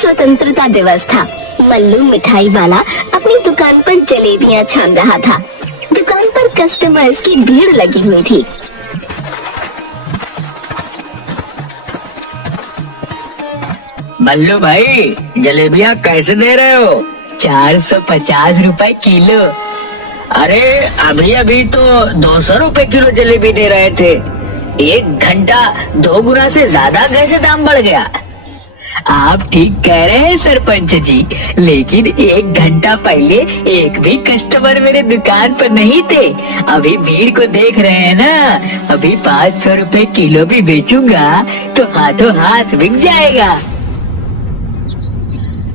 स्वतंत्रता दिवस था। मल्लू मिठाई वाला अपनी दुकान पर जलेबियां छान रहा था। दुकान पर कस्टमर्स की भीड़ लगी हुई थी। मल्लू भाई, जलेबियां कैसे दे रहे हो? 450 रुपए किलो। अरे अभी अभी तो 200 रुपए किलो जलेबी दे रहे थे। 1 घंटा 2 गुना से ज्यादा कैसे दाम बढ़ गया? आप ठीक कह रहे हैं सरपंच जी, लेकिन 1 घंटा पहले एक भी कस्टमर मेरे दुकान पर नहीं थे। अभी भीड़ को देख रहे हैं ना, अभी 500 रुपए किलो भी बेचूंगा तो हाथों हाथ बिक जाएगा।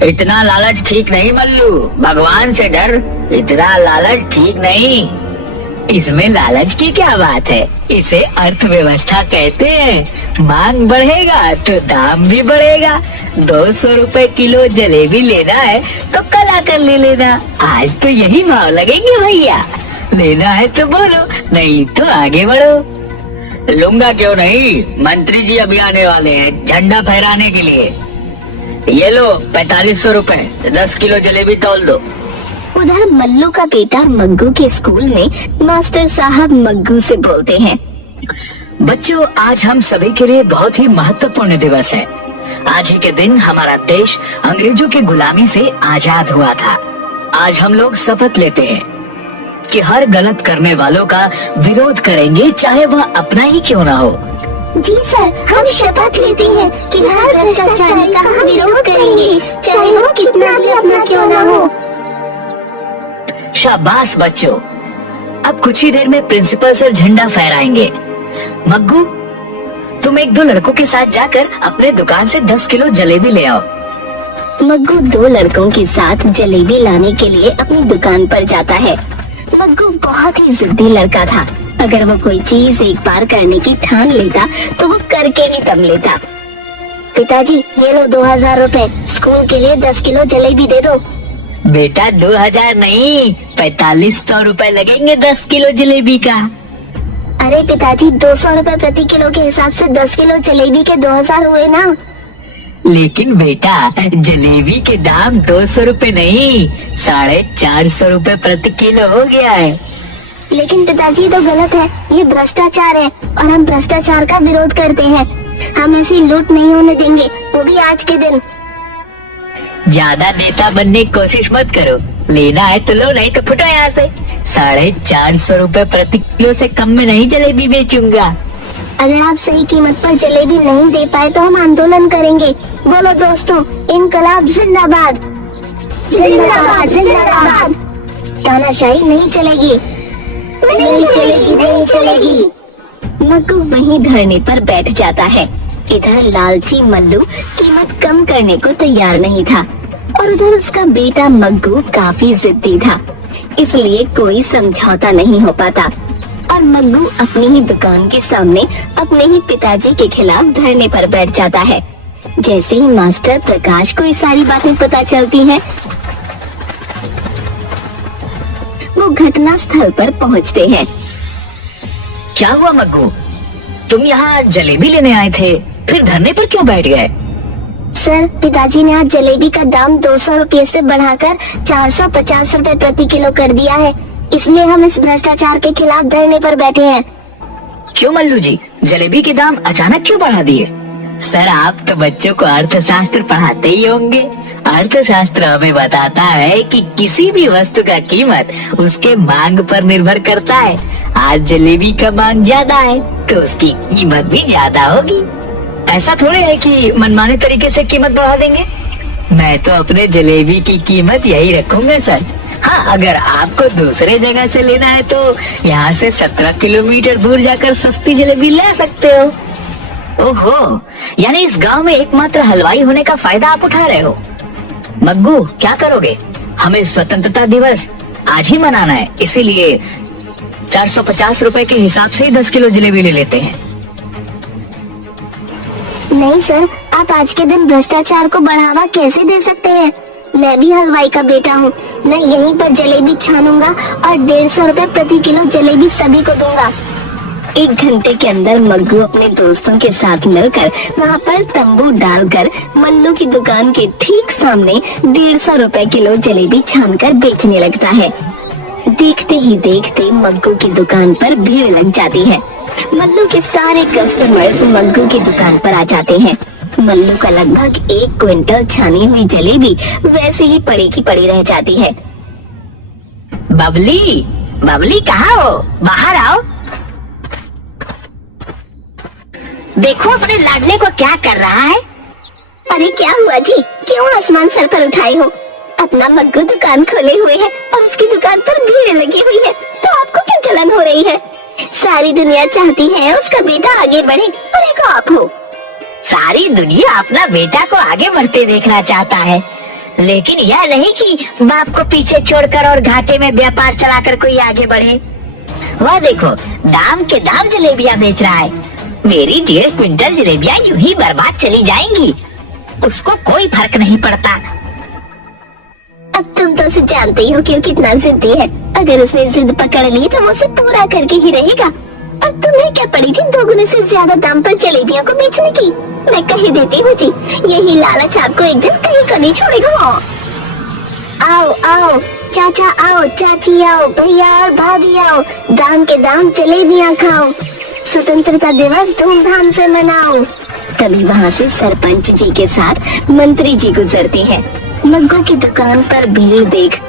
इतना लालच ठीक नहीं मल्लू, भगवान से डर। इतना लालच ठीक नहीं। इसमें लालच की क्या बात है? इसे अर्थव्यवस्था कहते हैं। मांग बढ़ेगा तो दाम भी बढ़ेगा। 200 रुपए किलो जलेबी लेना है तो कल आकर ले लेना। आज तो यही भाव लगेंगे भैया। लेना है तो बोलो, नहीं तो आगे बढ़ो। लूंगा क्यों नहीं, मंत्री जी अभी आने वाले हैं झंडा फहराने के लिए। ये लो 4500 रुपए, 10 किलो जलेबी तौल दो। उधर मल्लू का बेटा मग्गू के स्कूल में मास्टर साहब मग्गू से बोलते हैं, बच्चों, आज हम सभी के लिए बहुत ही महत्वपूर्ण दिवस है। आज ही के दिन हमारा देश अंग्रेजों की गुलामी से आजाद हुआ था। आज हम लोग शपथ लेते हैं कि हर गलत करने वालों का विरोध करेंगे, चाहे वह अपना ही क्यों ना हो। जी सर, हम शपथ लेते हैं कि हर भ्रष्टाचारी का हम विरोध करेंगे, चाहे वो कितना भी अपना क्यों ना हो। शाबाश बच्चों, अब कुछ ही देर में प्रिंसिपल सर झंडा फहराएंगे। मग्गू, तुम 1-2 लड़कों के साथ जाकर अपने दुकान से 10 किलो जलेबी ले आओ। मग्गू 2 लड़कों के साथ जलेबी लाने के लिए अपनी दुकान पर जाता है। मग्गू बहुत ही जिद्दी लड़का था। अगर वो कोई चीज एक बार करने की ठान लेता तो वो करके ही दम लेता। पिताजी, ये लो 2000 रुपए, स्कूल के लिए 10 किलो जलेबी दे दो। बेटा 2000 नहीं, 4500 रुपए लगेंगे 10 किलो जलेबी का। अरे पिताजी, 200 रुपए प्रति किलो के हिसाब से 10 किलो जलेबी के 2000 हुए ना। लेकिन बेटा, जलेबी के दाम 200 रुपए नहीं, 450 रुपए प्रति किलो हो गया है। लेकिन पिताजी, तो गलत है, ये भ्रष्टाचार है और हम भ्रष्टाचार का विरोध करते हैं। हम ऐसी लूट नहीं होने देंगे, वो भी आज के दिन। ज्यादा नेता बनने की कोशिश मत करो। लेना है तो लो, नहीं तो फुटो यहाँ से। 450 रुपए प्रति किलो से कम में नहीं जलेबी बेचूंगा। अगर आप सही कीमत पर जलेबी नहीं दे पाए तो हम आंदोलन करेंगे। बोलो दोस्तों, इनकलाब जिंदाबाद, जिंदाबाद, जिंदाबाद। तानाशाही नहीं चलेगी, नहीं चलेगी, नहीं चलेगी। मग्गू वहीं धरने पर बैठ जाता है। इधर लालची मल्लू कीमत कम करने को तैयार नहीं था और उधर उसका बेटा मग्गू काफी जिद्दी था, इसलिए कोई समझौता नहीं हो पाता और मग्गू अपनी ही दुकान के सामने अपने ही पिताजी के खिलाफ धरने पर बैठ जाता है। जैसे ही मास्टर प्रकाश को ये सारी बातें पता चलती हैं, वो घटना स्थल पर पहुंचते हैं। क्या हुआ मग्गू, तुम यहाँ जलेबी लेने आए थे, फिर धरने पर क्यों बैठ गए? सर, पिताजी ने आज जलेबी का दाम 200 रुपये से बढ़ाकर 450 रुपए प्रति किलो कर दिया है, इसलिए हम इस भ्रष्टाचार के खिलाफ धरने पर बैठे हैं। क्यों मल्लू जी, जलेबी के दाम अचानक क्यों बढ़ा दिए? सर, आप तो बच्चों को अर्थशास्त्र पढ़ाते ही होंगे। अर्थशास्त्र हमें बताता है कि किसी भी वस्तु का कीमत उसके मांग पर निर्भर करता है। आज जलेबी का मांग ज्यादा है तो उसकी कीमत भी ज्यादा होगी। ऐसा थोड़े है कि मनमाने तरीके से कीमत बढ़ा देंगे। मैं तो अपने जलेबी की कीमत यही रखूंगा सर। हाँ, अगर आपको दूसरे जगह से लेना है तो यहाँ से 17 किलोमीटर दूर जाकर सस्ती जलेबी ले सकते हो। ओहो, यानी इस गांव में एकमात्र हलवाई होने का फायदा आप उठा रहे हो। मग्गू, क्या करोगे? हमें स्वतंत्रता दिवस आज ही मनाना है, इसीलिए 450 रुपए के हिसाब से ही 10 किलो जलेबी ले लेते हैं। नहीं सर, आप आज के दिन भ्रष्टाचार को बढ़ावा कैसे दे सकते हैं? मैं भी हलवाई का बेटा हूँ, मैं यहीं पर जलेबी छानूंगा और 150 रुपए प्रति किलो जलेबी सभी को दूंगा। 1 घंटे के अंदर मग्गू अपने दोस्तों के साथ मिलकर वहाँ पर तंबू डालकर मल्लू की दुकान के ठीक सामने 150 रुपए किलो जलेबी छानकर बेचने लगता है। देखते ही देखते मग्गू की दुकान पर भीड़ लग जाती है। मल्लू के सारे कस्टमर्स मग्गू की दुकान पर आ जाते हैं। मल्लू का लगभग 1 क्विंटल छानी हुई जलेबी वैसे ही पड़ी की पड़ी रह जाती है। बबली, बबली कहाँ हो? बाहर आओ। देखो अपने लाडले को क्या कर रहा है। अरे क्या हुआ जी, क्यों आसमान सर पर उठाए हो? अपना मग्गू दुकान खोले हुए है और उसकी दुकान पर भीड़ लगी हुई है, तो आपको क्या जलन हो रही है? सारी दुनिया चाहती है उसका बेटा आगे बढ़े और एक आप हो। सारी दुनिया अपना बेटा को आगे बढ़ते देखना चाहता है, लेकिन यह नहीं कि बाप को पीछे छोड़कर और घाटे में व्यापार चलाकर कोई आगे बढ़े। वह देखो दाम के दाम जलेबियां बेच रहा है। मेरी 1.5 क्विंटल जलेबियां यूं ही बर्बाद चली जाएंगी, उसको कोई फर्क नहीं पड़ता। अब तुम तो उसे जानते ही हो कि वो कितना जिद्दी है। अगर उसने जिद पकड़ ली तो वो उसे पूरा करके ही रहेगा। और तुम्हें क्या पड़ी थी 2 गुने से ज्यादा दाम पर जलेबियों को बेचने की? मैं कह देती हूँ जी, यही लालच आपको एक दिन कहीं का नहीं छोड़ेगा। आओ आओ चाचा आओ, चाची आओ, भैया और भाभी आओ, दाम के दाम जलेबियाँ खाओ, स्वतंत्रता दिवस धूमधाम से मनाओ। तभी वहाँ से सरपंच जी के साथ मंत्री जी गुजरती है। मग्गू की दुकान पर भीड़ देख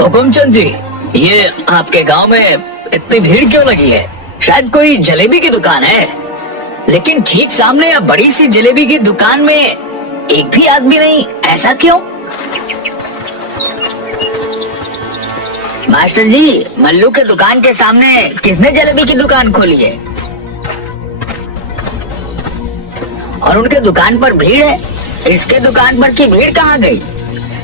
हुकुमचंद जी, ये आपके गांव में इतनी भीड़ क्यों लगी है? शायद कोई जलेबी की दुकान है, लेकिन ठीक सामने या बड़ी सी जलेबी की दुकान में एक भी आदमी नहीं, ऐसा क्यों? मास्टर जी, मल्लू के दुकान के सामने किसने जलेबी की दुकान खोली है? और उनके दुकान पर भीड़ है, इसके दुकान पर की भीड़ कहाँ गई?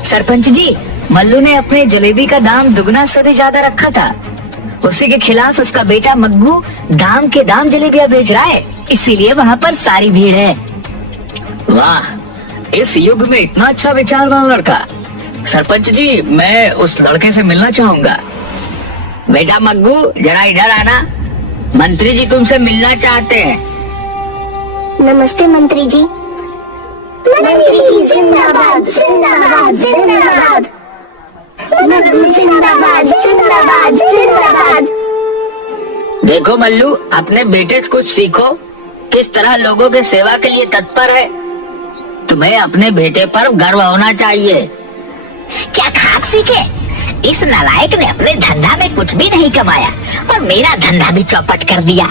सरपंच जी, मल्लू ने अपने जलेबी का दाम दुगना से भी ज्यादा रखा था। उसी के खिलाफ उसका बेटा मग्गू दाम के दाम जलेबियां बेच रहा है, इसीलिए वहाँ पर सारी भीड़ है। वाह, इस युग में इतना अच्छा विचार वाला लड़का। सरपंच जी, मैं उस लड़के से मिलना चाहूंगा। बेटा मग्गू, जरा इधर आना, मंत्री जी तुमसे मिलना चाहते हैं। नमस्ते मंत्री जी। मंत्री जी जिंदाबाद जिंदाबाद जिंदाबाद, मग्गू जिंदाबाद जिंदाबाद जिंदाबाद। देखो मल्लू, अपने बेटे से कुछ सीखो, किस तरह लोगों के सेवा के लिए तत्पर है। तुम्हें अपने बेटे पर गर्व होना चाहिए। क्या खाक सीखे? इस नालायक ने अपने धंधा में कुछ भी नहीं कमाया और मेरा धंधा भी चौपट कर दिया।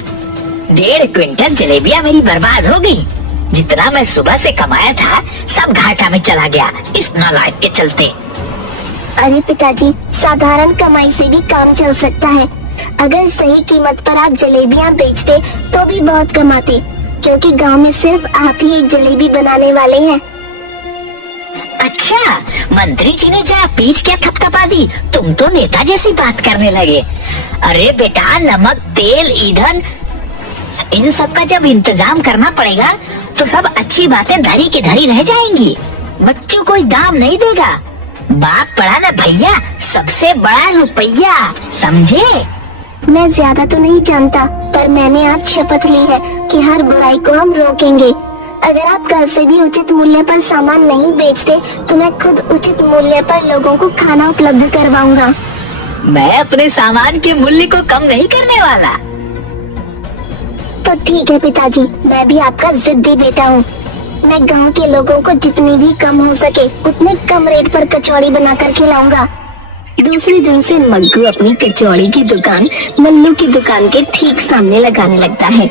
1.5 क्विंटल जलेबियां मेरी बर्बाद हो गई। जितना मैं सुबह से कमाया था सब घाटा में चला गया इस नालायक के चलते। अरे पिताजी, साधारण कमाई से भी काम चल सकता है। अगर सही कीमत पर आप जलेबियां बेचते तो भी बहुत कमाते, क्योंकि गांव में सिर्फ आप ही एक जलेबी बनाने वाले हैं। अच्छा, मंत्री जी ने जरा पीठ क्या थपथपा दी, तुम तो नेता जैसी बात करने लगे। अरे बेटा, नमक, तेल, ईंधन, इन सब का जब इंतजाम करना पड़ेगा तो सब अच्छी बातें धरी की धरी रह जाएंगी। बच्चों कोई दाम नहीं देगा। बाप पड़ा ना भैया, सबसे बड़ा रुपया, समझे? मैं ज्यादा तो नहीं जानता, पर मैंने आज शपथ ली है कि हर बुराई को हम रोकेंगे। अगर आप कल से भी उचित मूल्य पर सामान नहीं बेचते तो मैं खुद उचित मूल्य पर लोगों को खाना उपलब्ध करवाऊंगा। मैं अपने सामान के मूल्य को कम नहीं करने वाला। तो ठीक है पिताजी, मैं भी आपका जिद्दी बेटा हूँ। मैं गांव के लोगों को जितनी भी कम हो सके उतने कम रेट पर कचौड़ी बनाकर खिलाऊंगा। दूसरे दिन से मग्गू अपनी कचौड़ी की दुकान मल्लू की दुकान के ठीक सामने लगाने लगता है।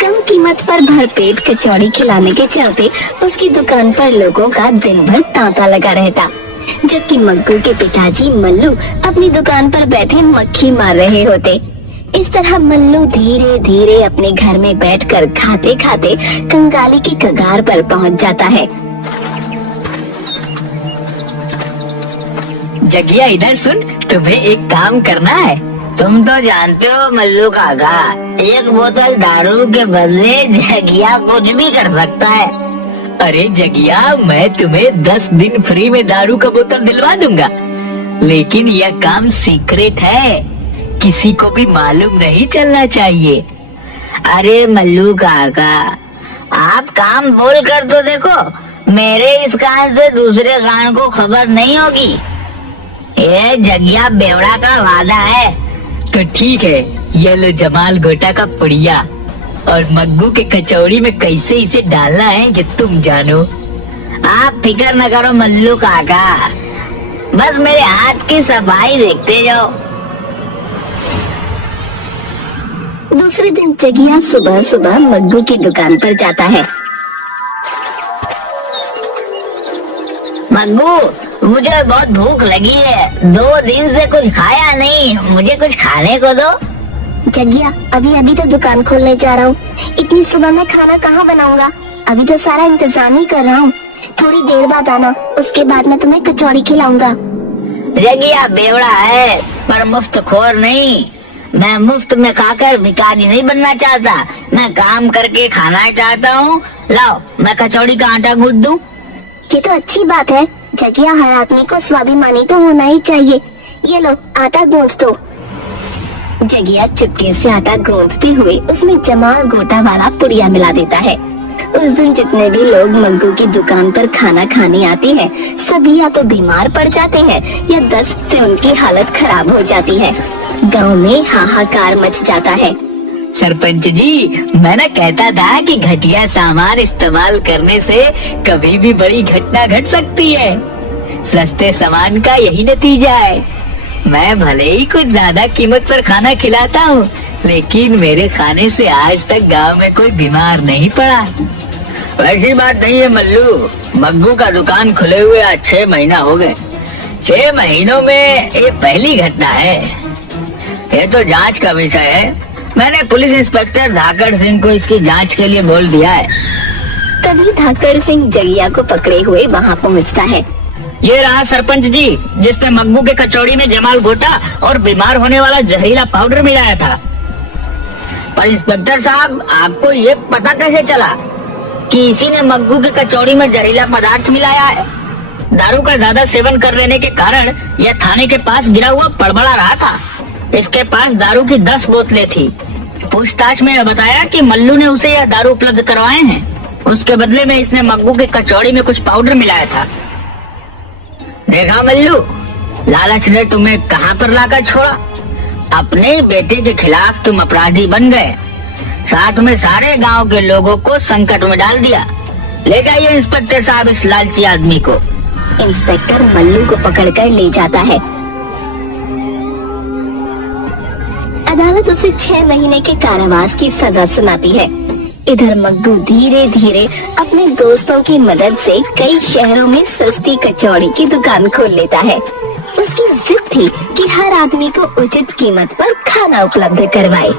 कम कीमत पर भरपेट कचौड़ी खिलाने के चलते उसकी दुकान पर लोगों का दिन भर तांता लगा रहता, जबकि मग्गू के पिताजी मल्लू अपनी दुकान पर बैठे मक्खी मार रहे होते। इस तरह मल्लू धीरे धीरे अपने घर में बैठकर खाते खाते कंगाली की कगार पर पहुंच जाता है। जगिया इधर सुन, तुम्हें एक काम करना है। तुम तो जानते हो मल्लू काका, एक बोतल दारू के बदले जगिया कुछ भी कर सकता है। अरे जगिया, मैं तुम्हें 10 दिन फ्री में दारू का बोतल दिलवा दूंगा, लेकिन यह काम सीक्रेट है। किसी को भी मालूम नहीं चलना चाहिए। अरे मल्लू काका, आप काम बोल कर तो देखो, मेरे इस कान से दूसरे कान को खबर नहीं होगी। ये जगिया बेवड़ा का वादा है। तो ठीक है, ये लो जमाल गोटा का पुड़िया, और मग्गू के कचौड़ी में कैसे इसे डालना है ये तुम जानो। आप फिक्र न करो मल्लू काका, बस मेरे हाथ की सफाई देखते जाओ। दूसरे दिन जगिया सुबह सुबह मग्गू की दुकान पर जाता है। मग्गू, मुझे बहुत भूख लगी है, 2 दिन से कुछ खाया नहीं, मुझे कुछ खाने को दो। जगिया, अभी अभी तो दुकान खोलने जा रहा हूँ, इतनी सुबह में खाना कहाँ बनाऊंगा? अभी तो सारा इंतजाम ही कर रहा हूँ। थोड़ी देर बाद आना, उसके बाद मैं तुम्हें कचौड़ी खिलाऊंगा। जगिया बेवड़ा है पर मुफ्त खोर नहीं। मैं मुफ्त में खाकर भिखारी नहीं बनना चाहता, मैं काम करके खाना चाहता हूँ। लाओ, मैं कचौड़ी का आटा गूंथ दूं। ये तो अच्छी बात है जगिया, हर आदमी को स्वाभिमानी तो होना ही चाहिए। ये लो, आटा गूंथ दो। जगिया चुपके से आटा गूंथते हुए उसमें जमाल गोटा वाला पुड़िया मिला देता है। उस दिन जितने भी लोग मग्गू की दुकान पर खाना खाने आते हैं, सभी या तो बीमार पड़ जाते हैं या दस्त से उनकी हालत खराब हो जाती है। गांव में हाहाकार मच जाता है। सरपंच जी, मैं ना कहता था कि घटिया सामान इस्तेमाल करने से कभी भी बड़ी घटना घट सकती है। सस्ते सामान का यही नतीजा है। मैं भले ही कुछ ज्यादा कीमत पर खाना खिलाता हूँ, लेकिन मेरे खाने से आज तक गांव में कोई बीमार नहीं पड़ा। वैसी बात नहीं है मल्लू, मग्गू का दुकान खुले हुए आज 6 महीना हो गए। 6 महीनों में ये पहली घटना है। ये तो जांच का विषय है। मैंने पुलिस इंस्पेक्टर धाकड़ सिंह को इसकी जांच के लिए बोल दिया है। तभी धाकड़ सिंह जगिया को पकड़े हुए वहाँ पहुँचता है। ये रहा सरपंच जी, जिसने मग्गू के कचौड़ी में जमाल गोटा और बीमार होने वाला जहरीला पाउडर मिलाया था। पर इंस्पेक्टर साहब, आपको ये पता कैसे चला कि इसी ने मग्गू के कचौड़ी में जहरीला पदार्थ मिलाया है? दारू का ज्यादा सेवन कर लेने के कारण यह थाने के पास गिरा हुआ पड़बड़ा रहा था। इसके पास दारू की 10 बोतलें थी। पूछताछ में यह बताया कि मल्लू ने उसे यह दारू उपलब्ध करवाए हैं। उसके बदले में इसने मग्गू के कचौड़ी में कुछ पाउडर मिलाया था। देखा मल्लू, लालच ने तुम्हें कहाँ पर लाकर छोड़ा। अपने बेटे के खिलाफ तुम अपराधी बन गए, साथ में सारे गांव के लोगों को संकट में डाल दिया। ले जाइए इंस्पेक्टर साहब इस लालची आदमी को। इंस्पेक्टर मल्लू को पकड़कर ले जाता है। अदालत उसे 6 महीने के कारावास की सजा सुनाती है। इधर मग्गू धीरे धीरे अपने दोस्तों की मदद से कई शहरों में सस्ती कचौड़ी की दुकान खोल लेता है। उसकी जिद थी कि हर आदमी को उचित कीमत पर खाना उपलब्ध करवाए।